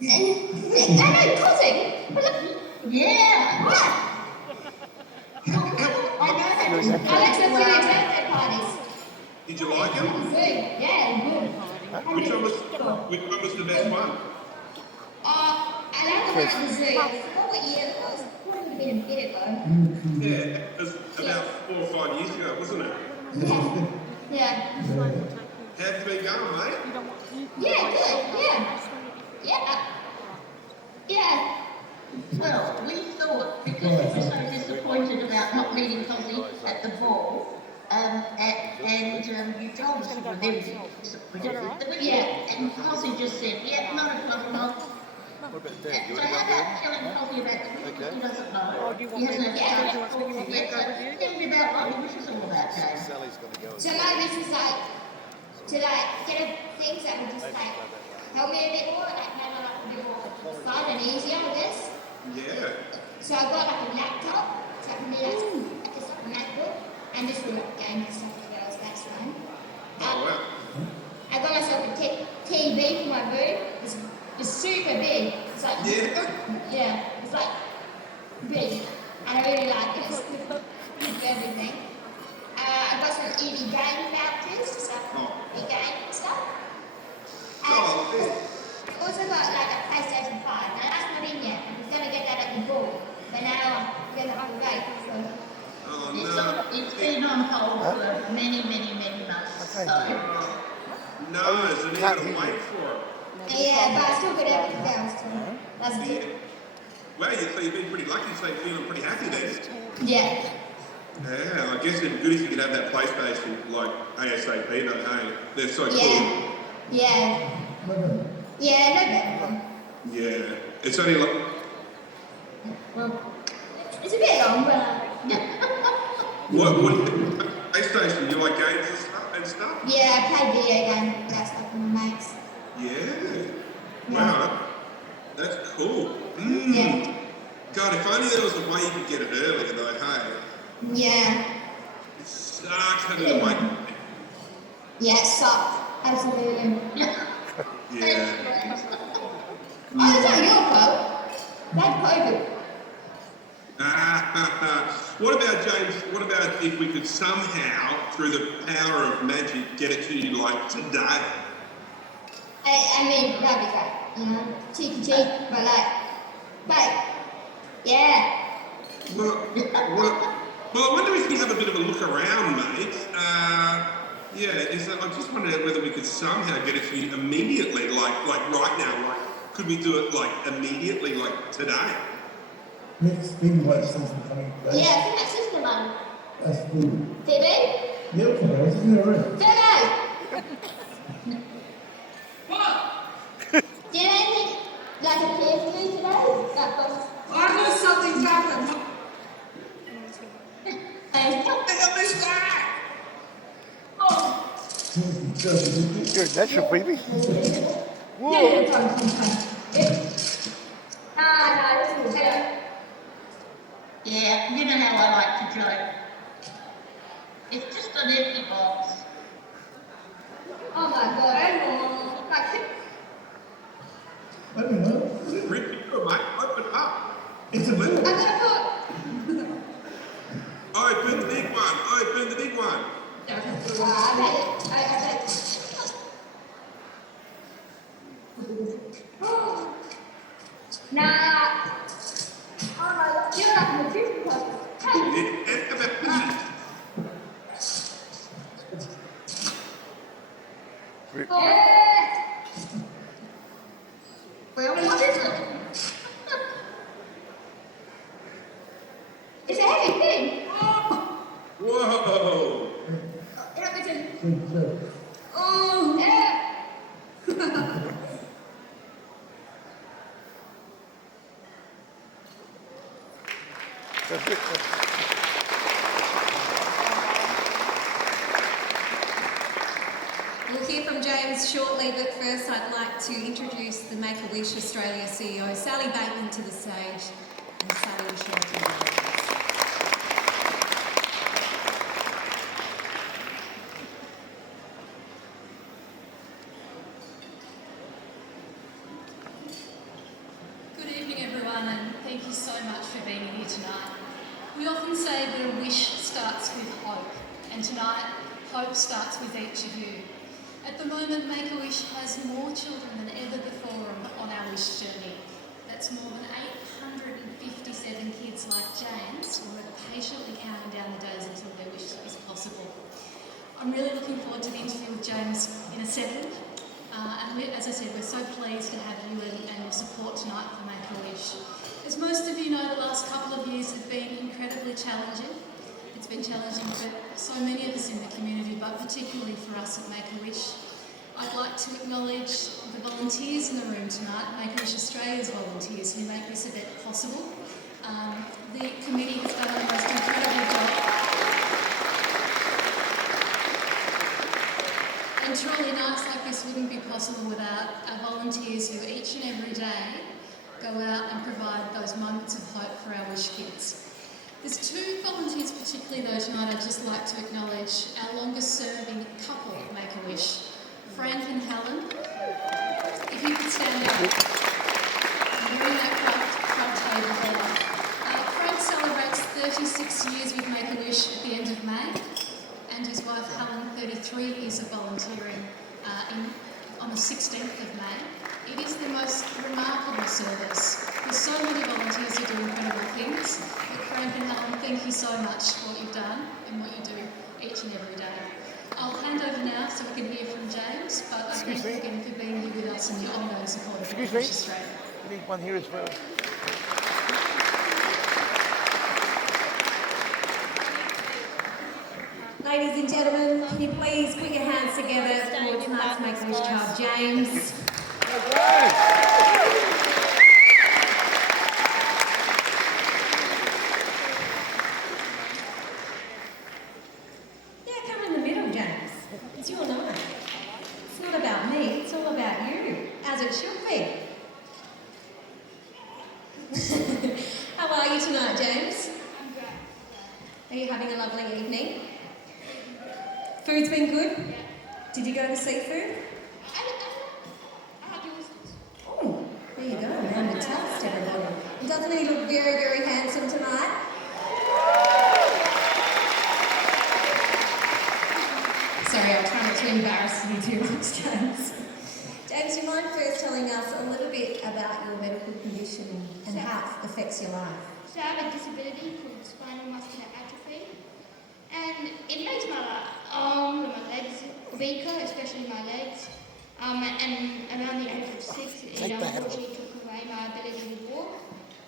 I know, cousin. Yeah. What? I know that. Alex went to their birthday parties. Did you like him? Good. Yeah, good. Which one was the best one? I like the one at the zoo. I forgot what year it was. It would have been a bit ago. Yeah, it was about 4 or 5 years ago, wasn't it? Yeah. How have you been going, mate? Yeah, good. Yeah. Yeah. Well, we thought because we were so disappointed about not meeting Cosy at the ball, and you told us you were very disappointed. Yeah, and Cosy just said, yeah, not a problem. So how about telling Cosy about the wishes? He doesn't know. He hasn't had time to talk to you yet. So tell me about what your wishes all about, James. So my wish was like to get things that would just help me a bit more, like make my life a bit more fun and easier, I guess. Yeah. So I got like a laptop, so I can do like just like a MacBook, and just for like games and stuff as well, so that's fun. Oh, wow. I got myself a TV for my room. It's super big. It's like it's like big, and I really like it. It's good for everything. I got some EV game vouchers, so I can e-game and stuff. And also got like a PlayStation 5. Now that's not in yet. I was gonna get that at the ball, but now I'm gonna have to wait. So. Oh, no. It's been on hold for many months. So. No, so you've got to wait for it. Yeah, but I still got everything else, so that's good. Well, so you've been pretty lucky, so you're feeling pretty happy then. Yeah. Yeah, I guess it'd be good if you could have that PlayStation like ASAP, though, hey? They're so cool. Yeah, no better. Yeah. It's only like... Well, it's a bit long, but... What PlayStation? You like games and stuff? Yeah, I play video games and that stuff with my mates. Yeah. Wow. That's cool. Yeah. God, if only there was a way you could get it earlier, though, hey? Yeah. It sucks having to wait. Yeah, it sucks. Absolutely. Yeah. Oh, it's not your fault. That's COVID. What about, James, if we could somehow, through the power of magic, get it to you like today? I mean, that'd be great, you know, cheek to cheek, but yeah. Well, I wonder if you have a bit of a look around, mate. I just wonder whether we could somehow get it to you immediately, like right now. Like, could we do it like immediately, like today? Next thing like something coming back. Yeah, I think that's just the one. That's cool. TV? Yeah, okay, isn't that right? TV! What? Do you have anything like a PS3 today? I know something's happened. I missed that. Oh. You're a natural, baby. Whoa. Yeah, come. No, this is better. Yeah, you know how I like to joke. It's just an empty box. Oh my god, I don't know. Rip it, mate. Open up. It's a little. I got a book. Open the big one. Open the big one. I bet it. Nah. Oh my god, you're like a magician. Hey. Well, what is it? It's a heavy thing. Whoa. Oh, yeah. We'll hear from James shortly, but first I'd like to introduce the Make-A-Wish Australia CEO, Sally Bateman, to the stage. And Sally will share with you. thank you so much for being here tonight. We often say that a wish starts with hope, and tonight, hope starts with each of you. At the moment, Make-A-Wish has more children than ever before on our wish journey. That's more than 857 kids like James who are patiently counting down the days until their wish is possible. I'm really looking forward to the interview with James in a second. As I said, we're so pleased to have you and your support tonight for Make-A-Wish. As most of you know, the last couple of years have been incredibly challenging. It's been challenging for so many of us in the community, but particularly for us at Make-A-Wish. I'd like to acknowledge the volunteers in the room tonight, Make-A-Wish Australia's volunteers who make this event possible. The committee has done the most incredible job. And truly, nights like this wouldn't be possible without our volunteers who each and every day go out and provide those moments of hope for our wish kids. There's two volunteers particularly though tonight I'd just like to acknowledge, our longest serving couple at Make-A-Wish, Frank and Helen. If you could stand up and bring that front table there. Frank celebrates 36 years with Make-A-Wish at the end of May, and his wife Helen 33 years of volunteering on the 16th of May. It is the most remarkable service. There's so many volunteers who do incredible things, but Frank and Helen, thank you so much for what you've done and what you do each and every day. I'll hand over now so we can hear from James, but I thank you again for being here with us and your ongoing support of Make-A-Wish Australia. We need one here as well. Ladies and gentlemen, can you please put your hands together for tonight's Make-A-Wish child, James. Yeah, come in the middle, James. It's your night. It's not about me, it's all about you, as it should be. How are you tonight, James? Are you having a lovely evening? Food's been good? Yeah. Did you go to seafood? Oh, there you go. Round the toast, everybody. Doesn't he look very, very handsome tonight? Sorry, I'll try not to embarrass you too much, James. James, do you mind first telling us a little bit about your medical condition and how it affects your life? So I have a disability called spinal muscular atrophy, and it makes my arms and my legs weaker, especially my legs. And around the age of 6, it unfortunately took away my ability to walk.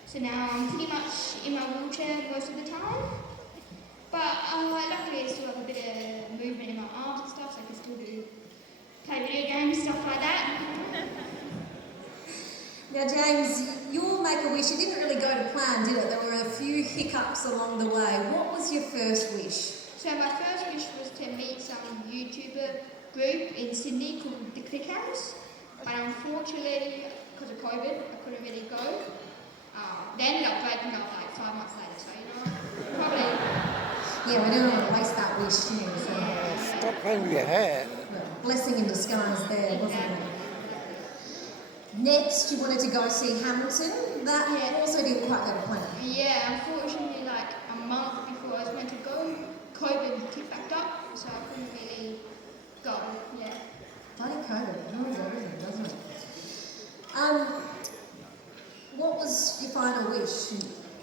So now I'm pretty much in my wheelchair most of the time. But luckily I still have a bit of movement in my arms and stuff, so I can still play video games, stuff like that. Now, James, your Make-A-Wish, it didn't really go to plan, did it? There were a few hiccups along the way. What was your first wish? So my first wish was to meet some YouTuber group in Sydney called The Click House, but unfortunately, because of COVID, I couldn't really go. They ended up breaking up like 5 months later, so you know, probably... Yeah, we don't want to waste that wish, too. So. Stop playing with your hair. Blessing in disguise there, wasn't it? Next, you wanted to go see Hamilton. That also didn't quite go to plan. Yeah, unfortunately, like a month before I was meant to go, COVID kicked back up, so I couldn't really go. Yeah. Bloody COVID, it ruins everything, doesn't it? What was your final wish?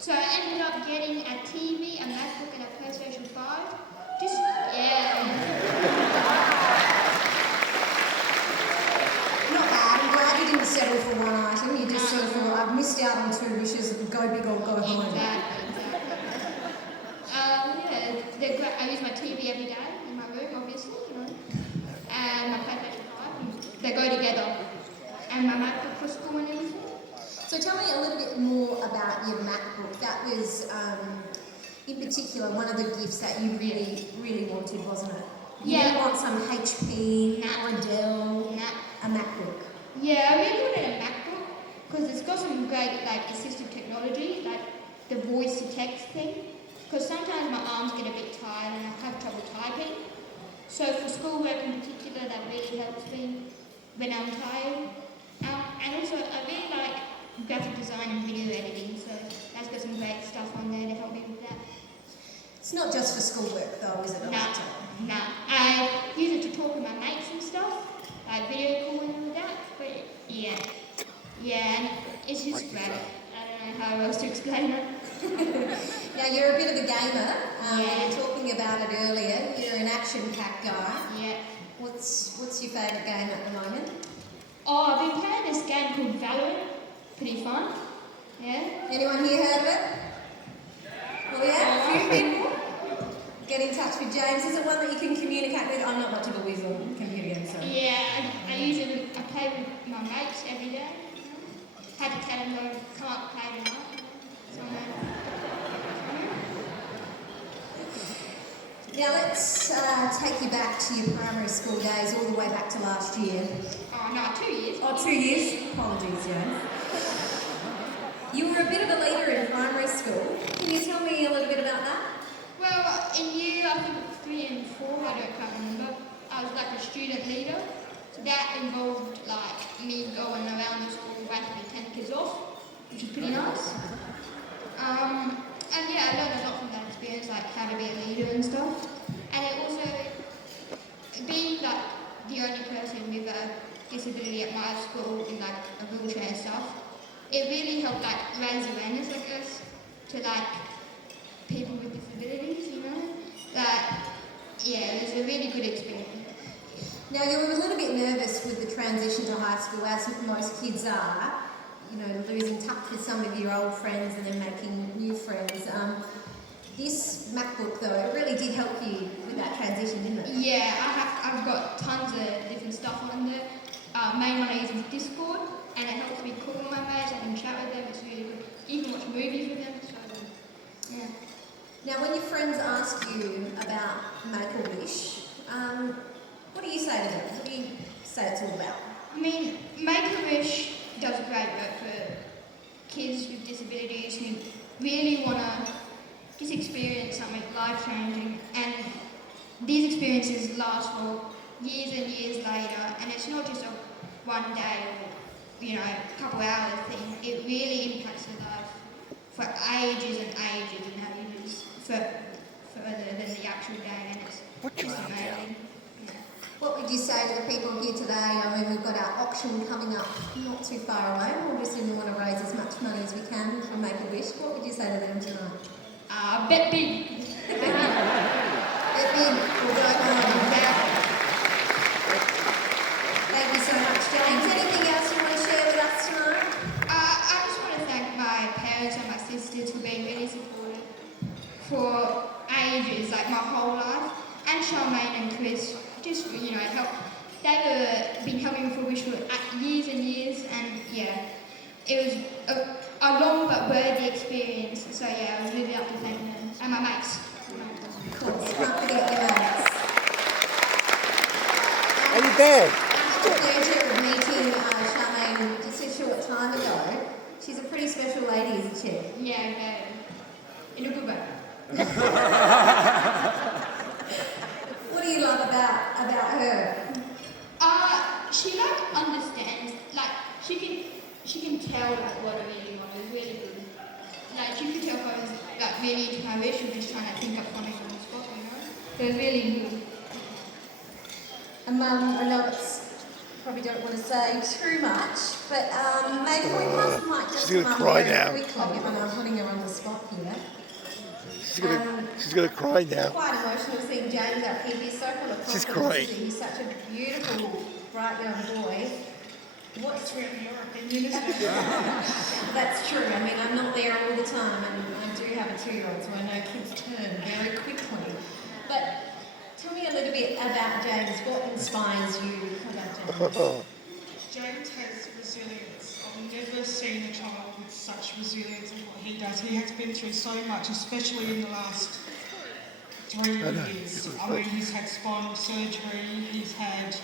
So I ended up getting a TV, a MacBook, and a PlayStation 5. Just Not bad. I'm glad you didn't settle for one item. You just sort of thought, I've missed out on 2 wishes, go big or go home. Exactly. Yeah, I use my TV every day in my room, obviously, you know. And my PlayStation 5, they go together. And my MacBook for school and everything. So tell me a little bit more about your MacBook. That was, in particular, one of the gifts that you really, really wanted, wasn't it? You didn't want some HP or a Dell, a MacBook. Yeah, I really wanted a MacBook because it's got some great like assistive technology, like the voice to text thing. Because sometimes my arms get a bit tired and I have trouble typing. So for schoolwork in particular, that really helps me when I'm tired. And also, I really like graphic design and video editing, so That's got some great stuff on there to help me with that. It's not just for schoolwork though, is it? the laptop? Nah. I use it to talk with my mates and stuff, like video call and all that. But yeah, and it's just great. I don't know how else to explain it. Now you're a bit of a gamer. Yeah. We were talking about it earlier. You're an action-packed guy. Yeah. What's your favourite game at the moment? Oh, I've been playing this game called Valorant. Pretty fun. Yeah. Anyone here heard of it? Oh yeah, a few people. Get in touch with James. Is it one that you can communicate with? I'm not much of a whiz on computer games, sorry. Yeah, I use it. I play with my mates every day. Had to tell them to come up and play tonight. Now let's take you back to your primary school days, all the way back to last year. Oh no, 2 years. Oh, 2 years. Apologies, James. You were a bit of a leader in primary school. Can you tell me a little bit about that? Well, in year, I think 3 and 4, I can't remember, I was like a student leader. So that involved like me going around the school waiting to 10 kids off, which is pretty nice. And yeah, I learned a lot from that experience, like how to be a leader and stuff. And it also, being like the only person with a disability at my school in like a wheelchair and stuff, it really helped like raise awareness, I guess, to like people with disabilities, you know? That, yeah, it was a really good experience. Now you were a little bit nervous with the transition to high school, as most kids are. You know, losing touch with some of your old friends and then making new friends. This MacBook, though, it really did help you with that transition, didn't it? Yeah, I've got tons of different stuff on there. Main one I use is Discord, and it helps me call my mates. I can chat with them. It's really good. You can watch movies with them. So, yeah. Now, when your friends ask you about Make-A-Wish, what do you say to them? What do you say it's all about? I mean, Make-A-Wish does great work for kids with disabilities who really want to just experience something life-changing, and these experiences last for years and years later, and it's not just a one day or, you know, a couple hours thing. It really impacts their life for ages and ages, and how you just further than the actual day, and it's just amazing. What would you say to the people here today? I mean, we've got our auction coming up not too far away. Obviously, we want to raise as much money as we can from Make-A-Wish. What would you say to them tonight? Bet big. Bet big. We'll go home. Thank you so much, James. Anything else you want to share with us tonight? I just want to thank my parents and my sisters for being really supportive for ages, like my whole life, and Charmaine and Chris. Just, you know, they've been helping me for Wish for years and years, and yeah, it was a long but worthy experience. So yeah, I was really up to thank them and my mates. Of course, can't forget your mates. Are you there? I had the pleasure of meeting Charmaine just a short time ago. She's a pretty special lady, isn't she? Yeah, in a good way. What do you love about her? She like understands, like she can tell like what I really want. It's really good. Like you can tell if I was like really into my wish or just trying to think of something on the spot, you know. So it's really good. And Mum, I know it's probably don't want to say too much, but maybe we pass the mic just She's to gonna Mum cry very now. quickly when I'm putting her on the spot here. She's gonna cry now. Quite emotional seeing James up here. He's so full of confidence. She's crying. He's such a beautiful, bright young boy. What's really your opinion, isn't it? That's true. I mean, I'm not there all the time, and I do have a 2-year-old, so I know kids turn very quickly. But tell me a little bit about James. What inspires you about James? James has resilience. I've never seen a child with such resilience as what he does. He has been through so much, especially in the last 3 years. I mean, he's had spinal surgery, he's had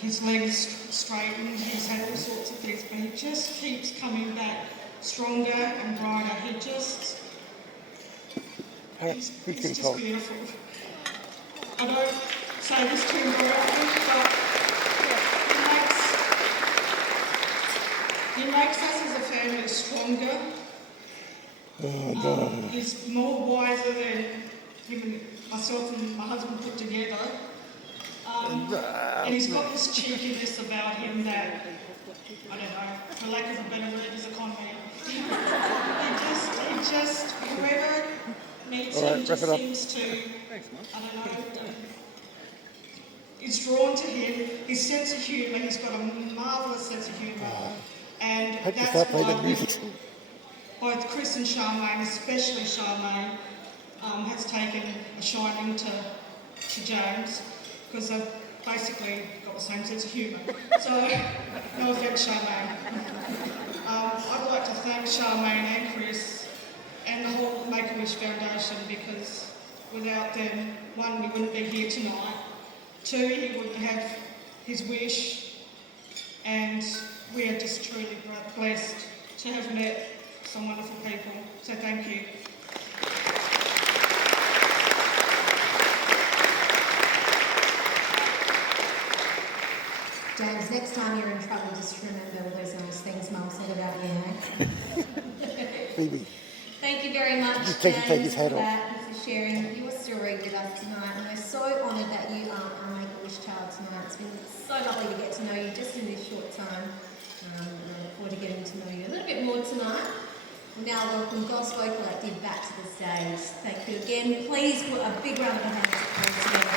his legs straightened, he's had all sorts of things, but he just keeps coming back stronger and brighter. He's just beautiful. I don't say this to him very often, but he makes us as a family stronger He's more wiser than him and myself and my husband put together. And he's got this cheekiness about him that, I don't know, for lack of a better word, is a con man. he just, whoever meets him just seems to, I don't know, is drawn to him. His sense of humour, he's got a marvellous sense of humour. And that's why both Chris and Charmaine, especially Charmaine, has taken a shining to James, because they've basically got the same sense of humour. So, no offence, Charmaine. I'd like to thank Charmaine and Chris and the whole Make-A-Wish Foundation, because without them, one, we wouldn't be here tonight. Two, he wouldn't have his wish, and we are just truly blessed to have met some wonderful people. So thank you. James, next time you're in trouble, just remember all those nice things Mum said about you, eh? Phoebe. Thank you very much, Just James, take his hat for off. that and for sharing your story with us tonight. And we're so honoured that you are our Make-A-Wish child tonight. It's been so lovely to get to know you just in this short time. I look forward to getting to know you a little bit more tonight. We'll now welcome Gospel Collective back to the stage. Thank you again. Please put a big round of applause together.